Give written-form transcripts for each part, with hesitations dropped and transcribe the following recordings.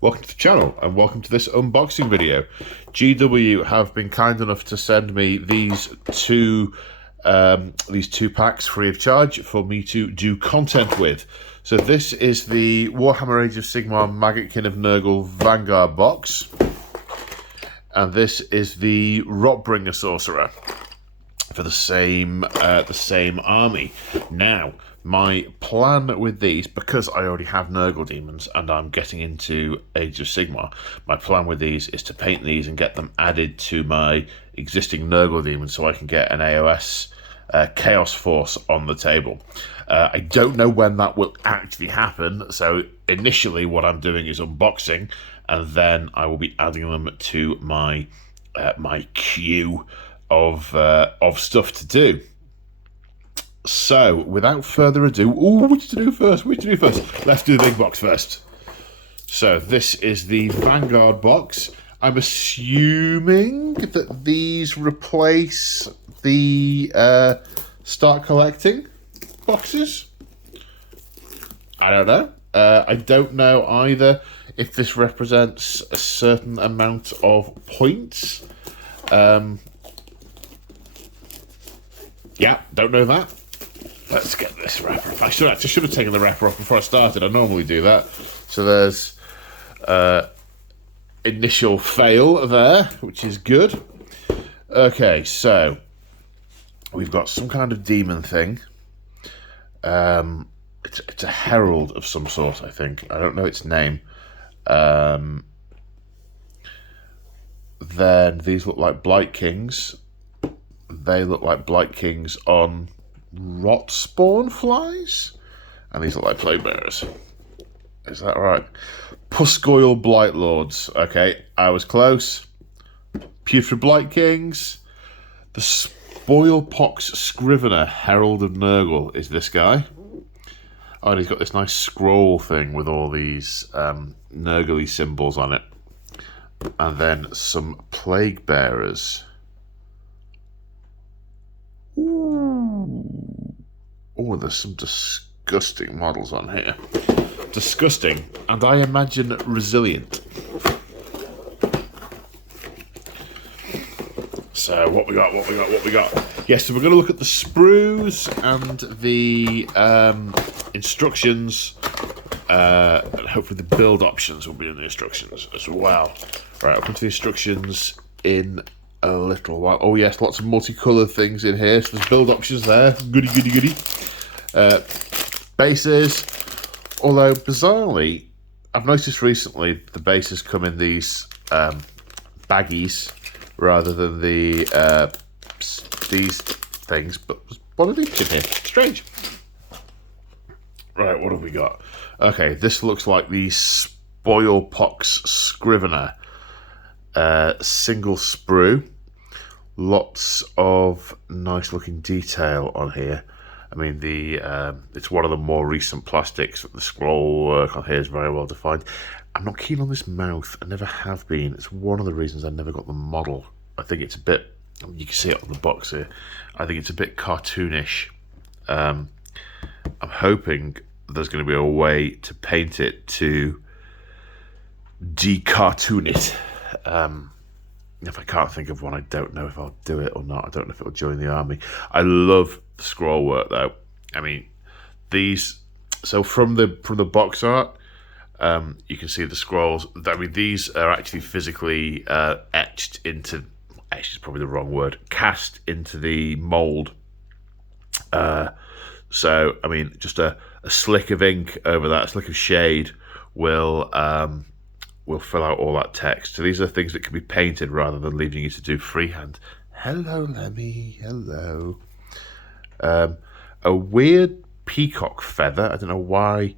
welcome to the channel and welcome to this unboxing video. GW have been kind enough to send me these two packs free of charge for me to do content with. So this is the Warhammer Age of Sigmar Maggotkin of Nurgle Vanguard Box, and this is the Rotbringer Sorcerer for the same army. Now, my plan with these, because I already have Nurgle demons and I'm getting into Age of Sigmar, my plan with these is to paint these and get them added to my existing Nurgle demons so I can get an AOS Chaos Force on the table. I don't know when that will actually happen, so initially what I'm doing is unboxing, and then I will be adding them to my my queue of stuff to do. So, without further ado, what to do first? Let's do the big box first. So, this is the Vanguard box. I'm assuming that these replace the Start Collecting boxes. I don't know. I don't know either if this represents a certain amount of points. Yeah, don't know that. Let's get this wrapper off. I should have taken the wrapper off before I started. I normally do that. So there's initial fail there, which is good. Okay, so we've got some kind of demon thing. It's a herald of some sort, I think. I don't know its name. Then these look like blight kings. They look like blight kings on rot spawn flies, and these look like plaguebearers. Is that right? Puscoil blight lords. Okay, I was close. Putrid blight kings. The spoilpox scrivener herald of Nurgle is this guy. Oh, and he's got this nice scroll thing with all these Nurgle-y symbols on it, and then some plaguebearers. Oh, there's some disgusting models on here. Disgusting, and I imagine resilient. So, what we got? Yes, so we're going to look at the sprues and the instructions, and hopefully the build options will be in the instructions as well. Right, I'll come to the instructions in a little while. Oh yes, lots of multicoloured things in here. So there's build options there. Goody. Bases. Although bizarrely, I've noticed recently the bases come in these baggies rather than these things. But what are these in here? Strange. Right, what have we got? Okay, this looks like the Spoilpox Scrivener. Single sprue. Lots of nice looking detail on here. I mean, it's one of the more recent plastics. The scroll work on here is very well defined. I'm not keen on this mouth. I never have been. It's one of the reasons I never got the model. I think it's a bit, you can see it on the box here, I think it's a bit cartoonish. I'm hoping there's going to be a way to paint it to de-cartoon it. If I can't think of one, I don't know if I'll do it or not. I don't know if it'll join the army. I love the scroll work though. I mean, these. So from the box art, you can see the scrolls. I mean, these are actually physically etched into. Etched is probably the wrong word. Cast into the mold. So I mean, just a slick of ink over that, a slick of shade will fill out all that text. So these are things that can be painted rather than leaving you to do freehand. Hello, Lemmy. Hello. A weird peacock feather. I don't know why.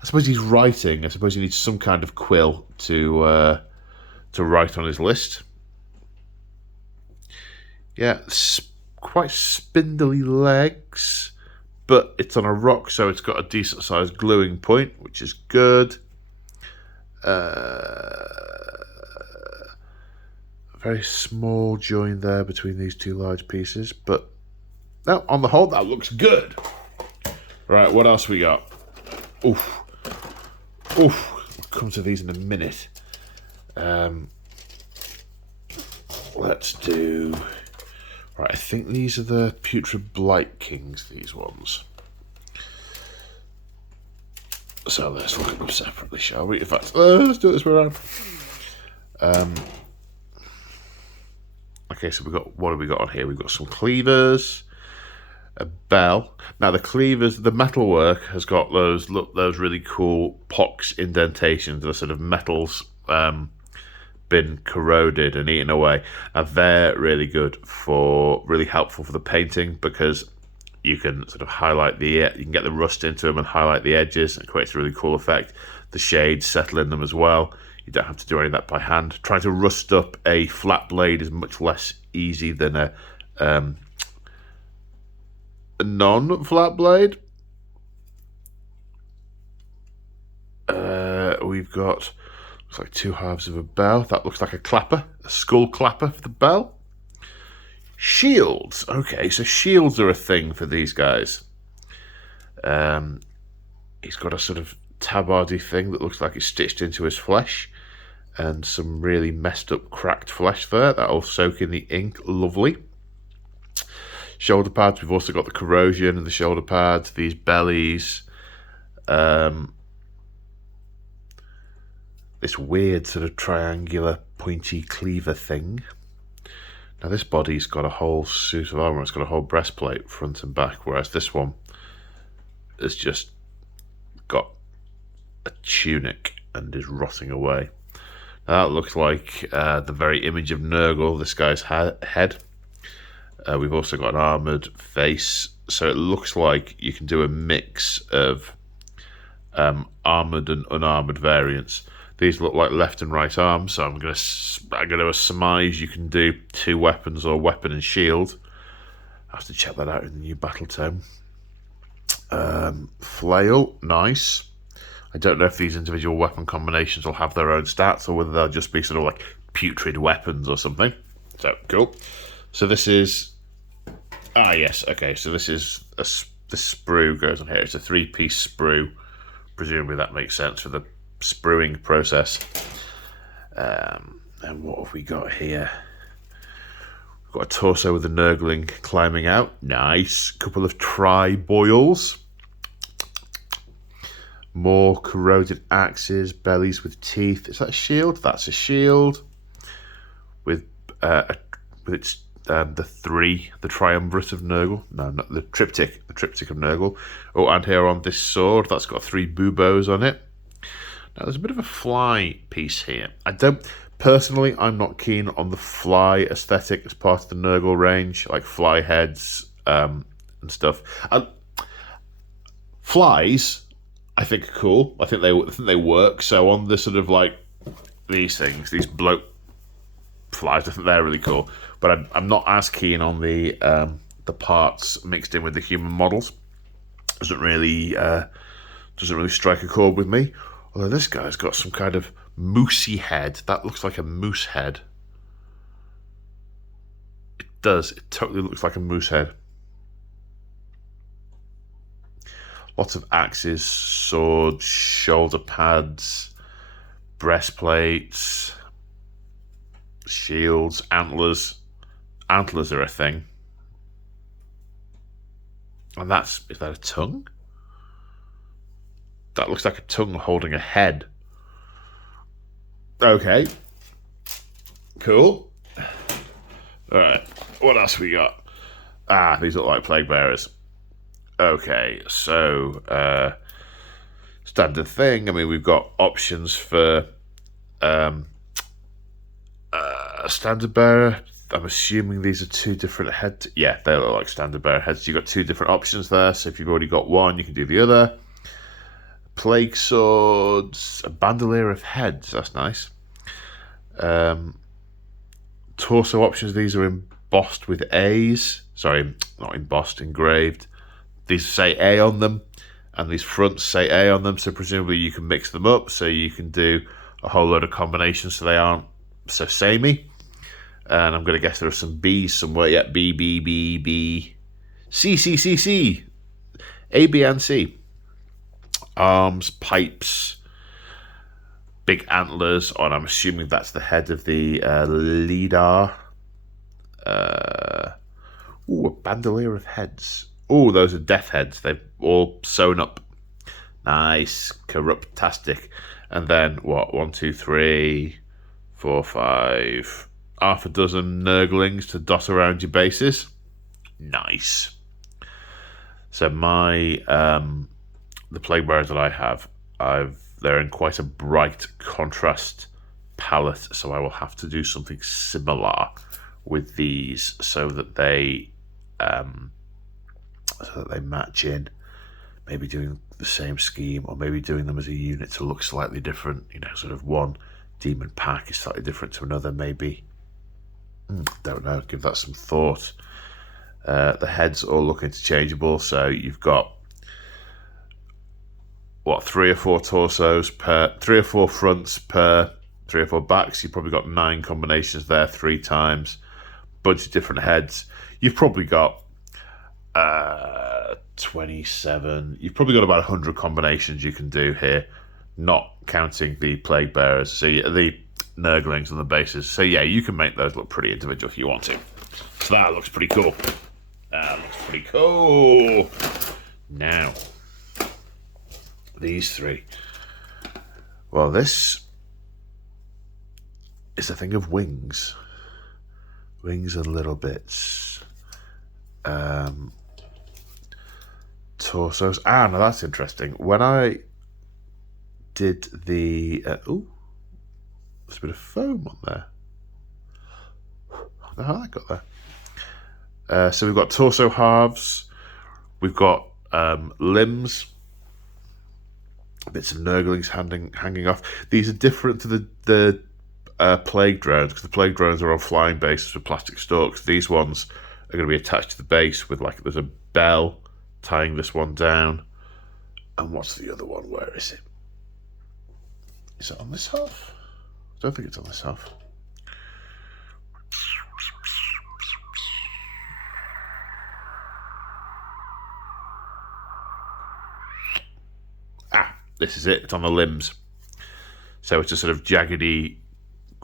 I suppose he's writing. I suppose he needs some kind of quill to write on his list. Yeah, quite spindly legs, but it's on a rock, so it's got a decent sized gluing point, which is good. Very small join there between these two large pieces, but no, on the whole, that looks good. Right, what else we got? Oof. come to these in a minute. Let's do... Right, I think these are the Putrid Blight Kings, these ones. So let's look at them separately, shall we? In fact, let's do it this way around. Okay, so what have we got on here? We've got some cleavers, a bell. Now the cleavers, the metalwork has got those really cool pox indentations, the sort of metals been corroded and eaten away. And they're really really helpful for the painting, because you can sort of highlight you can get the rust into them and highlight the edges, and it creates a really cool effect. The shades settle in them as well. You don't have to do any of that by hand. Trying to rust up a flat blade is much less easy than a non-flat blade. We've got, looks like 2 halves of a bell. That looks like a clapper, a skull clapper for the bell. Shields. Okay, so shields are a thing for these guys. He's got a sort of tabardy thing that looks like it's stitched into his flesh, and some really messed up cracked flesh there. That'll soak in the ink. Lovely. Shoulder pads. We've also got the corrosion in the shoulder pads. These bellies. This weird sort of triangular pointy cleaver thing. Now this body's got a whole suit of armour. It's got a whole breastplate front and back, whereas this one has just got a tunic and is rotting away. Now that looks like the very image of Nurgle, this guy's head. We've also got an armoured face, so it looks like you can do a mix of armoured and unarmoured variants. These look like left and right arms, so I'm going to surmise you can do 2 weapons, or weapon and shield. I have to check that out in the new battle tome. Flail, nice. I don't know if these individual weapon combinations will have their own stats, or whether they'll just be sort of like putrid weapons or something. So, cool. So this is... Ah, yes, okay, so this is... The sprue goes on here. It's a 3-piece sprue. Presumably that makes sense for the spruing process. And what have we got here? We've got a torso with the Nurgling climbing out. Nice. Couple of tri-boils. More corroded axes, bellies with teeth. Is that a shield? That's a shield. With its the triumvirate of Nurgle. No, not the triptych. The triptych of Nurgle. Oh, and here on this sword, that's got 3 buboes on it. Now there's a bit of a fly piece here. Personally, I'm not keen on the fly aesthetic as part of the Nurgle range, like fly heads and stuff. Flies, I think, are cool. I think they work. So on the sort of like these things, these bloke flies, I think they're really cool. But I'm not as keen on the parts mixed in with the human models. Doesn't really strike a chord with me. Although this guy's got some kind of moosey head. That looks like a moose head. It does. It totally looks like a moose head. Lots of axes, swords, shoulder pads, breastplates, shields, antlers. Antlers are a thing. And is that a tongue? That looks like a tongue holding a head. Okay. Cool. Alright. What else we got? Ah, these look like plaguebearers. Okay, so standard thing. I mean, we've got options for standard bearer. I'm assuming these are 2 different heads. Yeah, they look like standard bearer heads. So you've got 2 different options there. So if you've already got one, you can do the other. Plague swords, a bandolier of heads, that's nice. Torso options, these are embossed with A's. Sorry, not embossed, engraved. These say A on them, and these fronts say A on them, so presumably you can mix them up, so you can do a whole load of combinations so they aren't so samey. And I'm going to guess there are some B's somewhere. Yeah, B, B, B, B, C, C, C, C. A, B, and C. Arms, pipes, big antlers on. I'm assuming that's the head of the leader. Ooh, a bandolier of heads. Ooh, those are death heads. They've all sewn up. Nice. Corruptastic. And then, what? 1, 2, 3, 4, 5. Half a dozen Nurglings to dot around your bases. Nice. So my the plaguebearers that I have, they're in quite a bright contrast palette, so I will have to do something similar with these so that they match in. Maybe doing the same scheme, or maybe doing them as a unit to look slightly different. You know, sort of one demon pack is slightly different to another. Maybe. Don't know. Give that some thought. The heads all look interchangeable, so you've got what, 3 or 4 torsos per 3 or 4 fronts per 3 or 4 backs. You've probably got 9 combinations there 3 times, bunch of different heads. You've probably got 27. You've probably got about 100 combinations you can do here, not counting the plague bearers. So the Nurglings on the bases. So yeah, you can make those look pretty individual if you want to. So that looks pretty cool. That looks pretty cool. Now, these 3. Well, this is a thing of wings. Wings and little bits. Torsos. Now that's interesting. When I did the... ooh, there's a bit of foam on there. I don't know how that got there. So we've got torso halves. We've got limbs. Bits of Nurglings hanging off. These are different to the plague drones, because the plague drones are on flying bases with plastic stalks. These ones are going to be attached to the base with, like, there's a bell tying this one down. And what's the other one? Where is it? Is it on this half? I don't think it's on this half. This is it. It's on the limbs. So it's a sort of jaggedy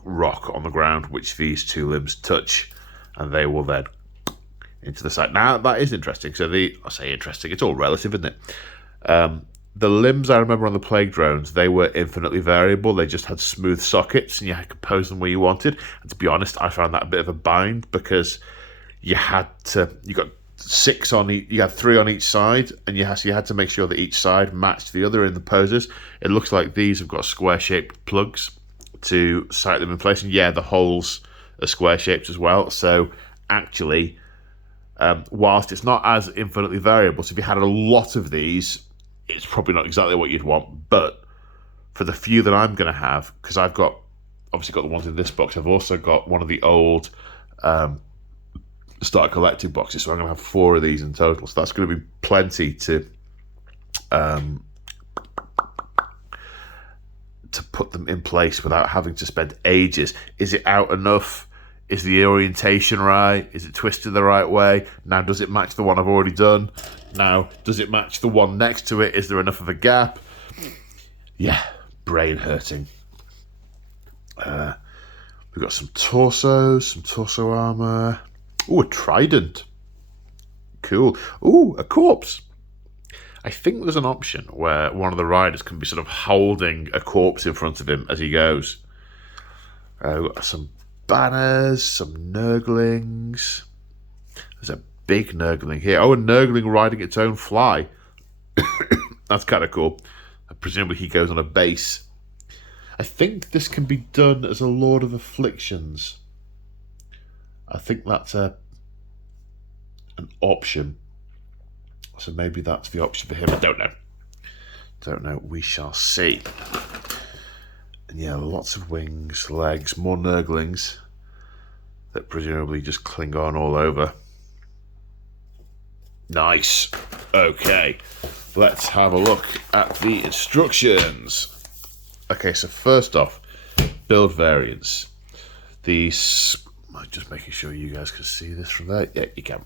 rock on the ground, which these 2 limbs touch, and they will then into the side. Now, that is interesting. So I say interesting, it's all relative, isn't it? The limbs, I remember on the plague drones, they were infinitely variable. They just had smooth sockets, and you could pose them where you wanted. And to be honest, I found that a bit of a bind, because you got 6 on each, you had 3 on each side, and you had to make sure that each side matched the other in the poses. It looks like these have got square-shaped plugs to sight them in place, and yeah, the holes are square-shaped as well. So actually, whilst it's not as infinitely variable, so if you had a lot of these, it's probably not exactly what you'd want. But for the few that I'm going to have, because I've obviously got the ones in this box, I've also got one of the old start collecting boxes, so I'm going to have 4 of these in total. So that's going to be plenty to put them in place without having to spend ages. Is it out enough? Is the orientation right? Is it twisted the right way? Now, does it match the one I've already done? Now, does it match the one next to it? Is there enough of a gap? Yeah, brain hurting. We've got some torsos, some torso armor. Ooh, a trident. Cool. Ooh, a corpse. I think there's an option where one of the riders can be sort of holding a corpse in front of him as he goes. We've got some banners, some Nurglings. There's a big Nurgling here. Oh, a Nurgling riding its own fly. That's kind of cool. Presumably he goes on a base. I think this can be done as a Lord of Afflictions. I think that's an option. So maybe that's the option for him. I don't know. Don't know. We shall see. And yeah, lots of wings, legs, more Nurglings that presumably just cling on all over. Nice. Okay. Let's have a look at the instructions. Okay, so first off, build variants. I'm just making sure you guys can see this from there. Yeah, you can.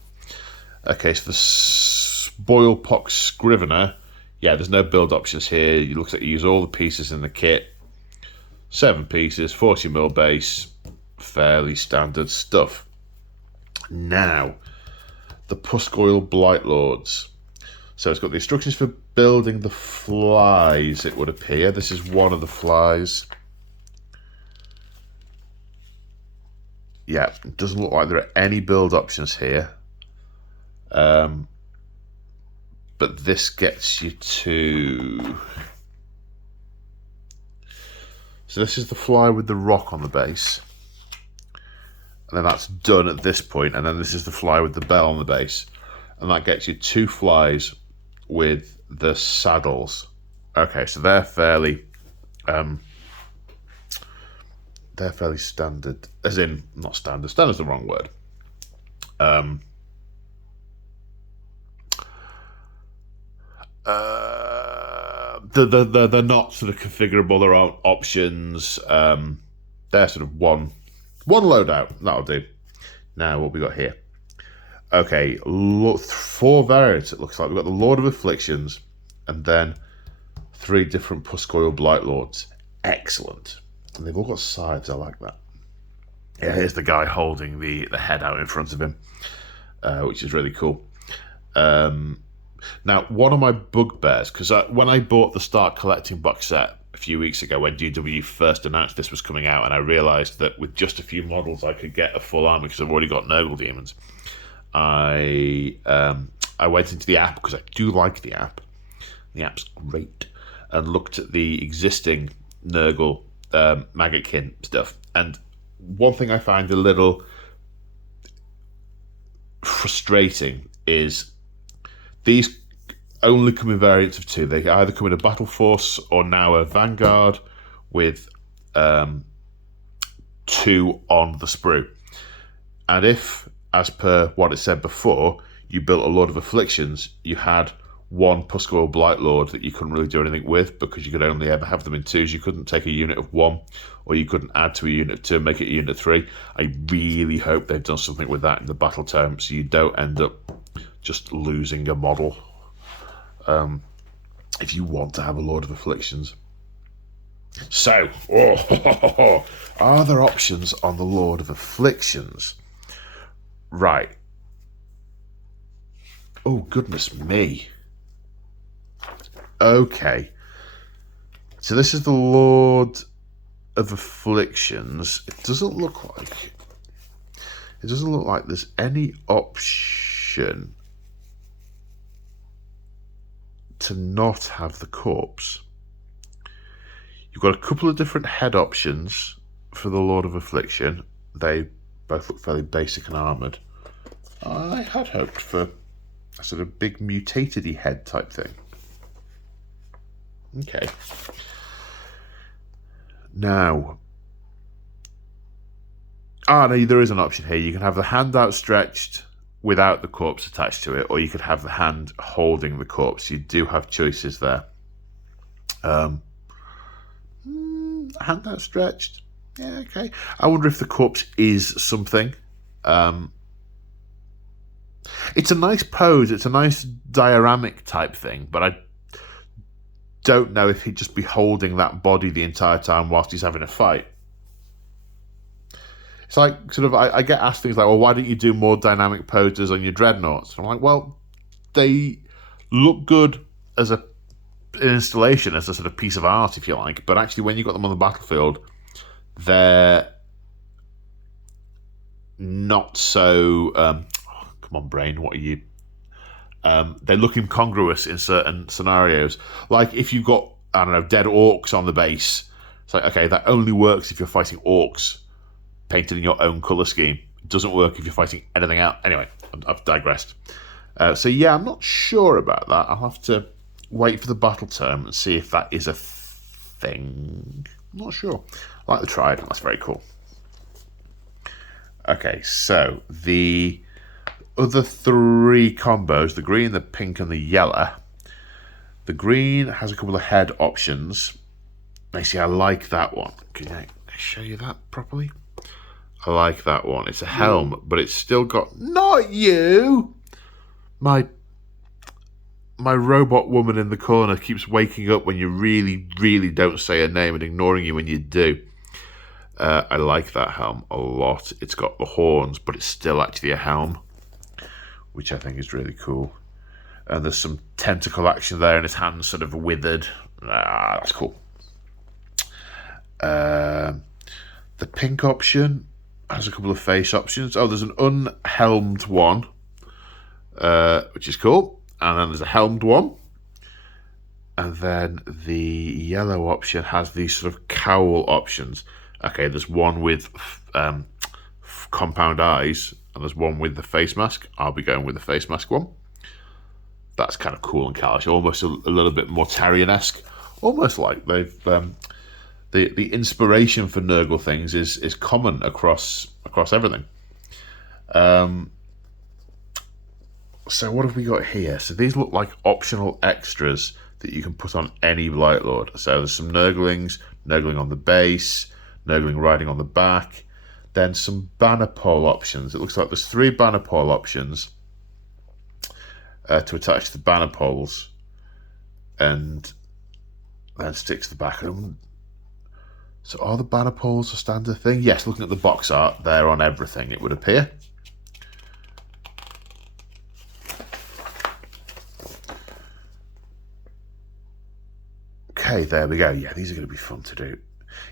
Okay, so the Spoilpox Scrivener. Yeah, there's no build options here. You look like you use all the pieces in the kit. 7 pieces, 40mm base, fairly standard stuff. Now, the Puscoil Blight Lords. So it's got the instructions for building the flies, it would appear. This is one of the flies. Yeah, it doesn't look like there are any build options here. But this gets you to... So this is the fly with the rock on the base. And then that's done at this point. And then this is the fly with the bell on the base. And that gets you 2 flies with the saddles. Okay, so they're fairly standard, as in not standard. Standard's the wrong word. They're not sort of configurable. There aren't options. They're sort of one loadout. That'll do. Now what we got here? Okay, 4 variants. It looks like we've got the Lord of Afflictions, and then 3 different Puscoil Blight Lords. Excellent. And they've all got scythes. I like that. Yeah, here's the guy holding the head out in front of him, which is really cool. Now, one of my bugbears, because when I bought the Start Collecting box set a few weeks ago, when GW first announced this was coming out, and I realised that with just a few models I could get a full army because I've already got Nurgle Demons, I went into the app, because I do like the app. The app's great. And looked at the existing Nurgle Maggotkin stuff. And one thing I find a little frustrating is these only come in variants of 2. They either come in a Battle Force or now a Vanguard with 2 on the sprue. And if, as per what it said before, you built a Lord of Afflictions, you had 1 Puscoil Blight Lord that you couldn't really do anything with because you could only ever have them in 2s. You couldn't take a unit of 1, or you couldn't add to a unit of 2 and make it a unit of 3. I really hope they've done something with that in the battle tome so you don't end up just losing a model if you want to have a Lord of Afflictions. So, are there options on the Lord of Afflictions? Right. Oh, goodness me. Okay. So this is the Lord of Afflictions. It doesn't look like there's any option to not have the corpse. You've got a couple of different head options for the Lord of Affliction. They both look fairly basic and armoured. I had hoped for a sort of big mutated-y head type thing. Okay. Now. No, there is an option here. You can have the hand outstretched without the corpse attached to it, or you could have the hand holding the corpse. You do have choices there. Hand outstretched. Yeah, okay. I wonder if the corpse is something. It's a nice pose. It's a nice dioramic type thing, but I don't know if he'd just be holding that body the entire time whilst he's having a fight. It's like, sort of, I get asked things like, well, why don't you do more dynamic poses on your dreadnoughts? I'm like, well, they look good as an installation, as a sort of piece of art, if you like, but actually when you got them on the battlefield, they're not so... come on, brain, what are you... they look incongruous in certain scenarios. Like if you've got, I don't know, dead orcs on the base, it's like, okay, that only works if you're fighting orcs painted in your own colour scheme. It doesn't work if you're fighting anything else. Anyway, I've digressed. So yeah, I'm not sure about that. I'll have to wait for the battle term and see if that is a thing. I'm not sure. I like the trident. That's very cool. Okay, so the other 3 combos, the green, the pink, and the yellow. The green has a couple of head options. Now, see, I like that one. Can I show you that properly? I like that one. It's a helm, but it's still got... Not you! My my robot woman in the corner keeps waking up when you really, really don't say her name and ignoring you when you do. I like that helm a lot. It's got the horns, but it's still actually a helm, which I think is really cool. And there's some tentacle action there, and his hand's sort of withered. That's cool. The pink option has a couple of face options. Oh, there's an unhelmed one, which is cool. And then there's a helmed one. And then the yellow option has these sort of cowl options. Okay, there's one with compound eyes, and there's one with the face mask. I'll be going with the face mask one. That's kind of cool and callous, almost a little bit more Terrian-esque. Almost like they've the inspiration for Nurgle things is common across everything. So what have we got here? So these look like optional extras that you can put on any Blight Lord. So there's some Nurglings, Nurgling on the base, Nurgling riding on the back, then some banner pole options. It looks like there's 3 banner pole options to attach to the banner poles, and then stick to the back of them. So are the banner poles a standard thing? Yes, looking at the box art, they're on everything, it would appear. Okay, there we go. Yeah, these are going to be fun to do.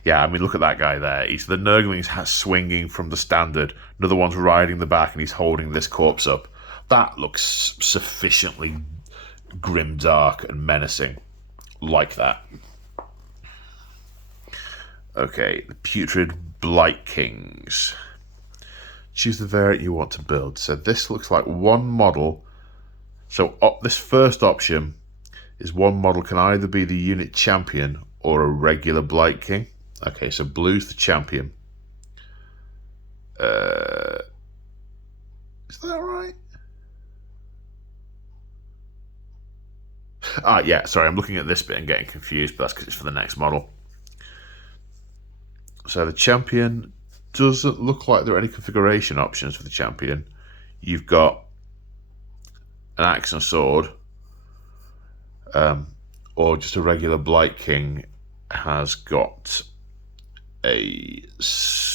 Yeah, I mean, look at that guy there. He's the Nurgling's swinging from the standard. Another one's riding the back, and he's holding this corpse up. That looks sufficiently grimdark and menacing. Like that. Okay, the Putrid Blight Kings. Choose the variant you want to build. So this looks like one model. So this first option is one model can either be the unit champion or a regular Blight King. Okay, so blue's the champion. Is that right? Yeah, sorry, I'm looking at this bit and getting confused, but that's because it's for the next model. So the champion doesn't look like there are any configuration options for the champion. You've got an axe and a sword, or just a regular Blight King has got a spear.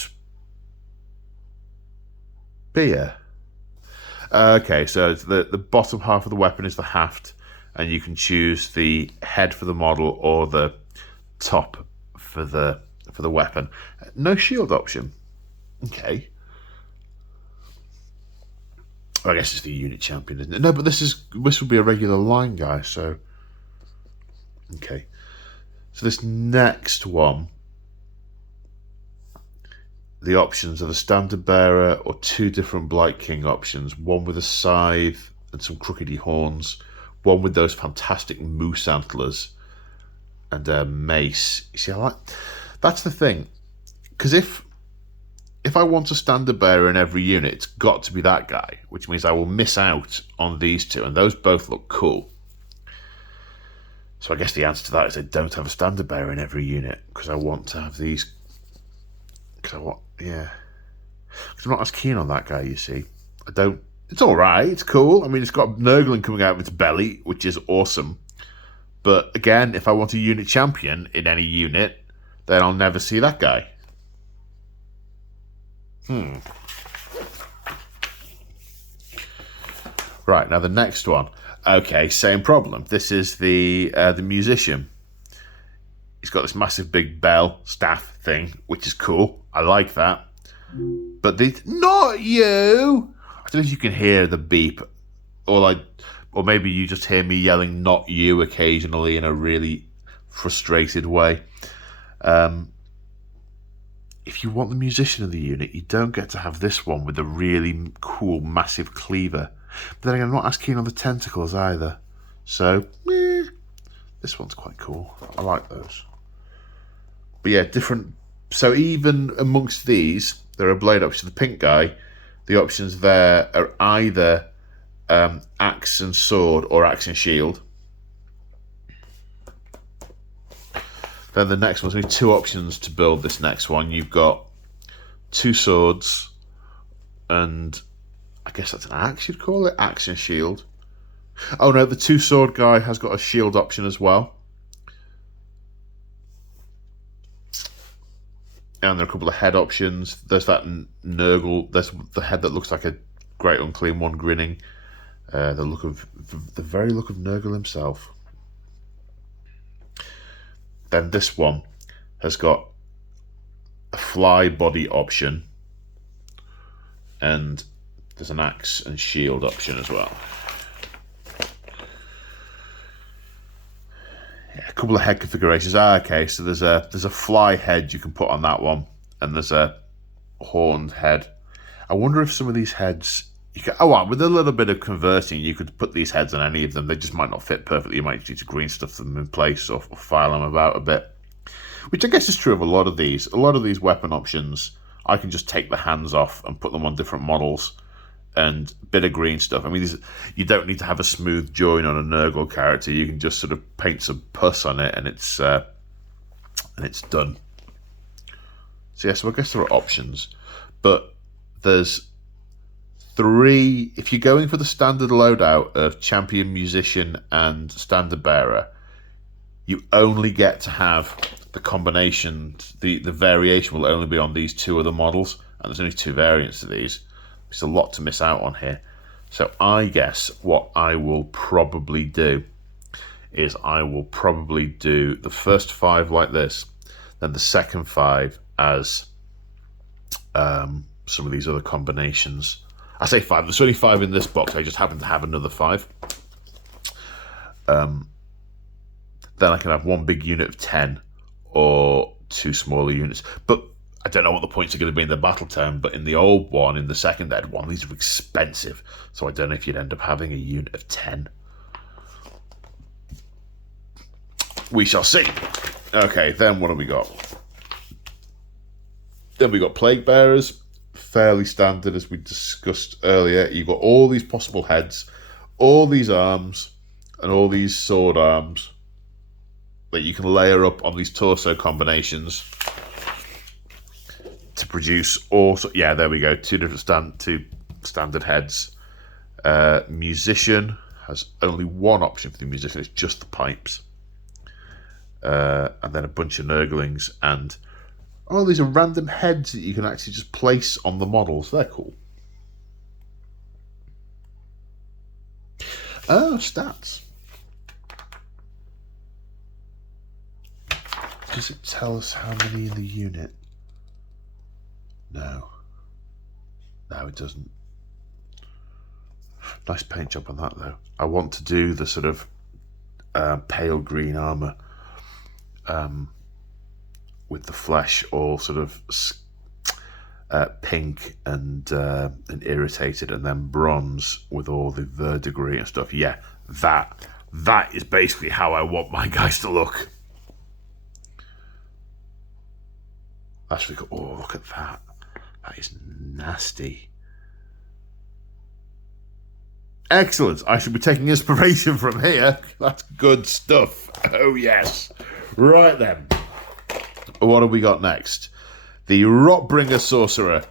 Okay, so the bottom half of the weapon is the haft, and you can choose the head for the model or the top for the weapon. No shield option. Okay. I guess it's the unit champion, isn't it? No, but this would be a regular line guy, so okay. So this next one, the options are the standard bearer or 2 different Blight King options, one with a scythe and some crookedy horns, one with those fantastic moose antlers, and a mace. You see, that's the thing, because if I want a standard bearer in every unit, it's got to be that guy, which means I will miss out on these 2, and those both look cool. So I guess the answer to that is I don't have a standard bearer in every unit, because I want to have these. Because I'm not as keen on that guy, you see. I don't. It's all right. It's cool. I mean, it's got Nurgling coming out of its belly, which is awesome. But again, if I want a unit champion in any unit, then I'll never see that guy. Right, now the next one. Okay, same problem. This is the musician. He's got this massive big bell staff thing, which is cool. I like that. But not you. I don't know if you can hear the beep, or maybe you just hear me yelling "not you" occasionally in a really frustrated way. If you want the musician in the unit, you don't get to have this one with the really cool massive cleaver. But then again, I'm not as keen on the tentacles either. So, this one's quite cool. I like those. But yeah, different. So even amongst these, there are blade options. The pink guy, the options there are either axe and sword or axe and shield. Then the next one's only 2 options to build this next one. You've got 2 swords, and I guess that's an axe you'd call it, axe and shield. Oh no, the two sword guy has got a shield option as well. And there are a couple of head options. There's that Nurgle. There's the head that looks like a great unclean one grinning. The very look of Nurgle himself. Then this one has got a fly body option, and there's an axe and shield option as well. Yeah, a couple of head configurations. Okay, so there's a fly head you can put on that one, and there's a horned head. I wonder if some of these heads you can, with a little bit of converting, you could put these heads on any of them. They just might not fit perfectly. You might need to green stuff them in place or file them about a bit. Which I guess is true of a lot of these. A lot of these weapon options, I can just take the hands off and put them on different models and bit of green stuff. I mean, you don't need to have a smooth join on a Nurgle character. You can just sort of paint some pus on it and it's done. So yeah, so I guess there are options. But there's 3, if you're going for the standard loadout of champion, musician, and standard bearer, you only get to have the combination, the variation will only be on these 2 other models, and there's only 2 variants of these. There's a lot to miss out on here. So I guess what I will probably do is I will probably do the first 5 like this, then the second 5 as some of these other combinations. I say 5, there's only 5 in this box, I just happen to have another 5. Then I can have 1 big unit of 10 or 2 smaller units. But I don't know what the points are going to be in the battle turn, but in the old one, in the second ed one, these are expensive. So I don't know if you'd end up having a unit of 10. We shall see. Okay, then what have we got? Then we got plague bearers. Fairly standard, as we discussed earlier. You've got all these possible heads, all these arms, and all these sword arms that you can layer up on these torso combinations to produce also. Yeah, there we go. 2 different two standard heads. Musician has only 1 option for the musician. It's just the pipes, and then a bunch of Nurglings and. Oh, these are random heads that you can actually just place on the models. They're cool. Oh, stats. Does it tell us how many in the unit? No. No, it doesn't. Nice paint job on that, though. I want to do the sort of pale green armour. With the flesh all sort of pink and irritated, and then bronze with all the verdigris and stuff. Yeah, that is basically how I want my guys to look. That's really cool. Oh, look at that. That is nasty. Excellent. I should be taking inspiration from here. That's good stuff. Oh, yes. Right then. What have we got next? The Rotbringer Sorcerer.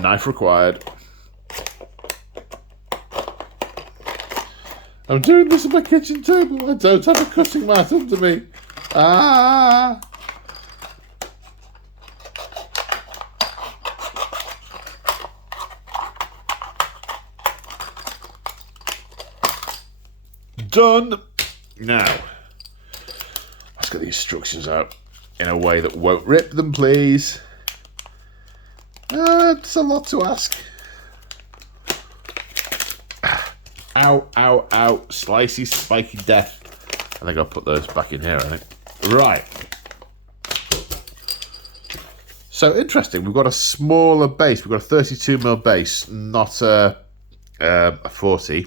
Knife required. I'm doing this at my kitchen table. I don't have a cutting mat under me. Ah! Done. Now, let's get the instructions out in a way that won't rip them, please. It's a lot to ask. Ow, ow, ow. Slicey, spiky death. I think I'll put those back in here, I think. Right. So, interesting. We've got a smaller base. We've got a 32mm base, not a 40.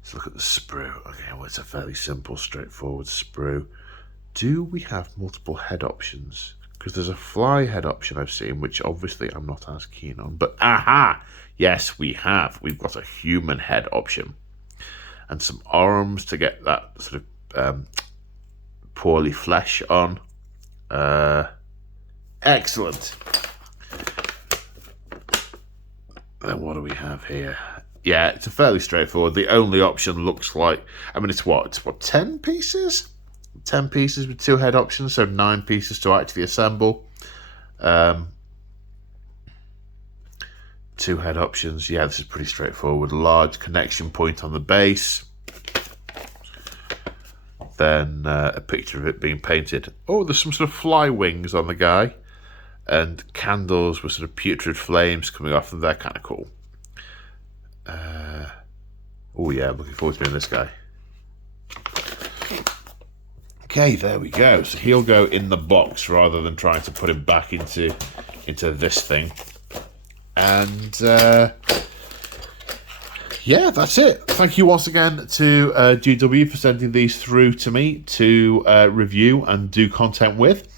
Let's look at the sprue. Okay, well, it's a fairly simple, straightforward sprue. Do we have multiple head options? Because there's a fly head option I've seen, which obviously I'm not as keen on. But, aha! Yes, we have. We've got a human head option. And some arms to get that sort of poorly flesh on. Excellent. Then what do we have here? Yeah, it's a fairly straightforward. The only option looks like, I mean, it's what 10 pieces? 10 pieces with 2 head options, so 9 pieces to actually assemble. 2 head options. Yeah, this is pretty straightforward. Large connection point on the base. Then a picture of it being painted. Oh, there's some sort of fly wings on the guy. And candles with sort of putrid flames coming off them. They're kind of cool. Oh yeah, I'm looking forward to being this guy. Okay, there we go. So he'll go in the box rather than trying to put him back into this thing. And yeah, that's it. Thank you once again to GW for sending these through to me to review and do content with.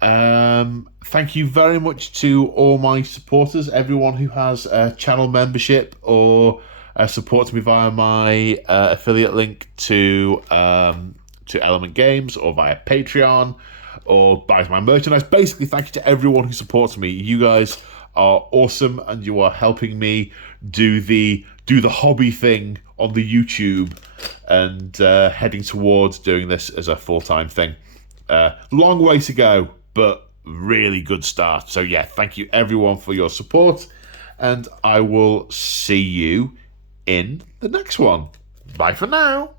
Thank you very much to all my supporters, everyone who has a channel membership or supports me via my affiliate link to Element Games or via Patreon or buys my merchandise. Basically, thank you to everyone who supports me. You guys are awesome, and you are helping me do the hobby thing on the YouTube and heading towards doing this as a full-time thing. Long way to go, but really good start. So yeah, thank you everyone for your support, and I will see you in the next one. Bye for now.